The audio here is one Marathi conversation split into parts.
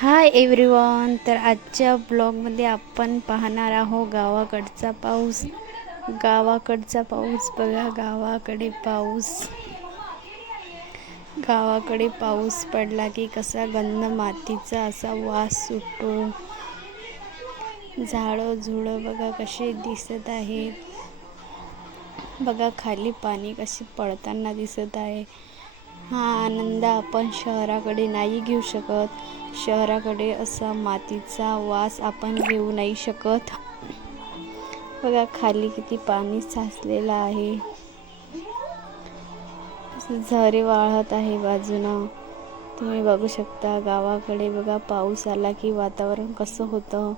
हाय एव्हरीवन तर आजच्या ब्लॉगमध्ये आपण पाहणार आहोत गावाकडचा पाऊस. गावाकडचा पाऊस बघा गावाकडे पाऊस. गावाकडे पाऊस पडला की कसा गंध मातीचा असा वास सुटतो. झाडं झुडं बघा कसे दिसत आहेत. बघा खाली पाणी कसे पडताना दिसत आहे. हा आनंद आपण शहराकडे नाही घेऊ शकत. शहराकडे असा मातीचा वास आपण घेऊ नाही शकत. बघा खाली किती पाणी साचलेलं आहे. झरे वाळत आहे बाजूनं. तुम्ही बघू शकता गावाकडे बघा पाऊस आला की वातावरण कसं होतं.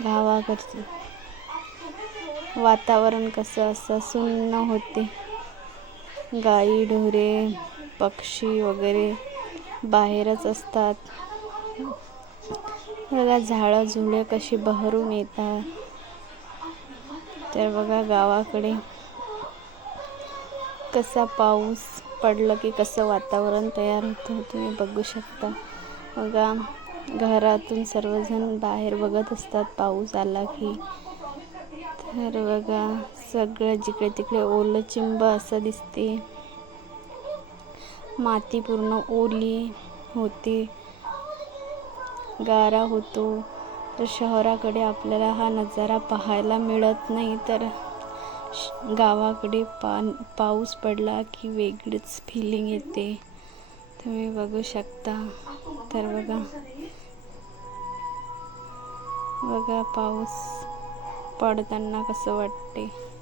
गावाकडचं वातावरण कसं असं सुन्न होते. गाई ढोरे पक्षी वगैरे बाहेरच असतात. बघा झाडं झुडे कशी बहरून येतात. तर बघा गावाकडे कसा पाऊस पडलं की कसं वातावरण तयार होतं तुम्ही बघू शकता. बघा घरातून सर्वजण बाहेर बघत असतात पाऊस आला की. तर बघा सगळं जिकडे तिकडे ओलं चिंब असं दिसते. माती पूर्ण ओली होते. गारा होतो. तर शहराकडे आपल्याला हा नजारा पाहायला मिळत नाही. तर गावाकडे पा पाऊस पडला की वेगळीच फिलिंग येते. तुम्ही बघू शकता. तर बघा. बघा पाऊस पडताना कसं वाटते.